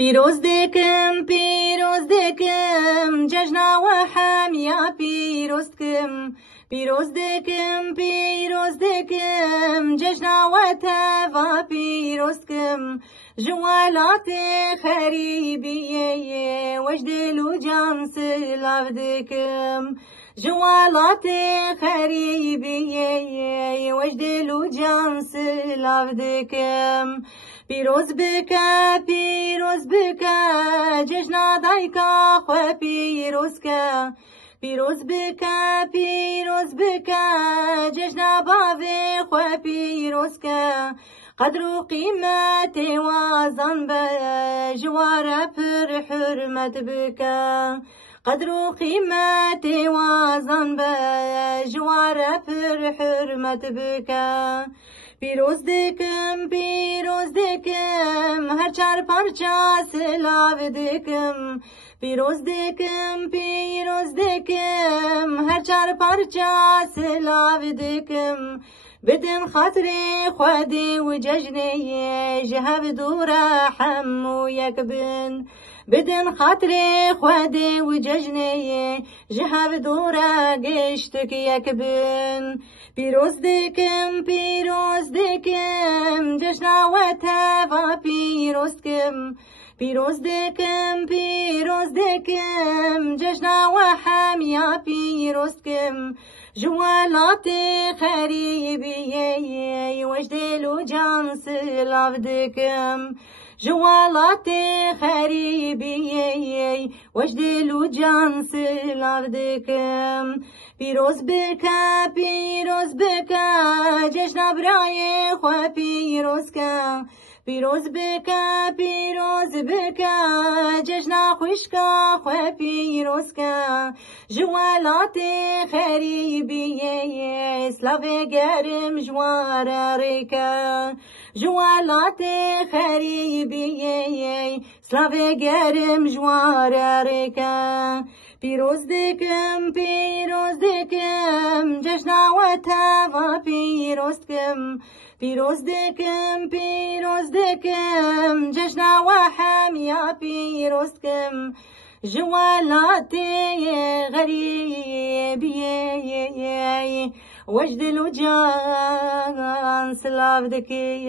پیروز دکم جشنا و حمیا پیروز کم پیروز دکم جشنا و توا پیروز کم جوالات خریبیه وجدل و جان سلاف دکم جوالات خریبیه وجدل و جان سلاف دکم پیروز بکا جشنا دایکا خو پیروز که پیروز بکا جشنا باوی خو پیروز که قدر و قیمت وازن به جوار پر حرمت بکا قدر و قیمت وازن به جوار پر حرمت بکا پیروز دکم هر چار پرچا سلاو دکم پیروز دکم هر چار پرچا سلاو دکم بدن خاطر خودی و ججنی جهب دورا حمو یکبن بدن خاطر خودی و ججنی جهب دورا گشتک یکبن پیروز دکم جشنا و توا پیروز کم پیروز دکم جشنا و حمیا پیروز کم جوالات خریبیه وجدل و جان سلاف دکم جوالات خریبیه وجدل و جان سلاف دکم پیروز بکا جشنا برای خو پیروز که پیروز بکا جشنا خوشکا خو پیروز که جوالات خریبیه سلاف گرم جوار ریکا جوالات خریبیه سلاف گرم جوار ریکا پیروز دکم جشنا و توا پیروز کم پیروز دکم جشنا و حمیا پیروز کم جوالات غریبیه وجدل و جان سلاف دکی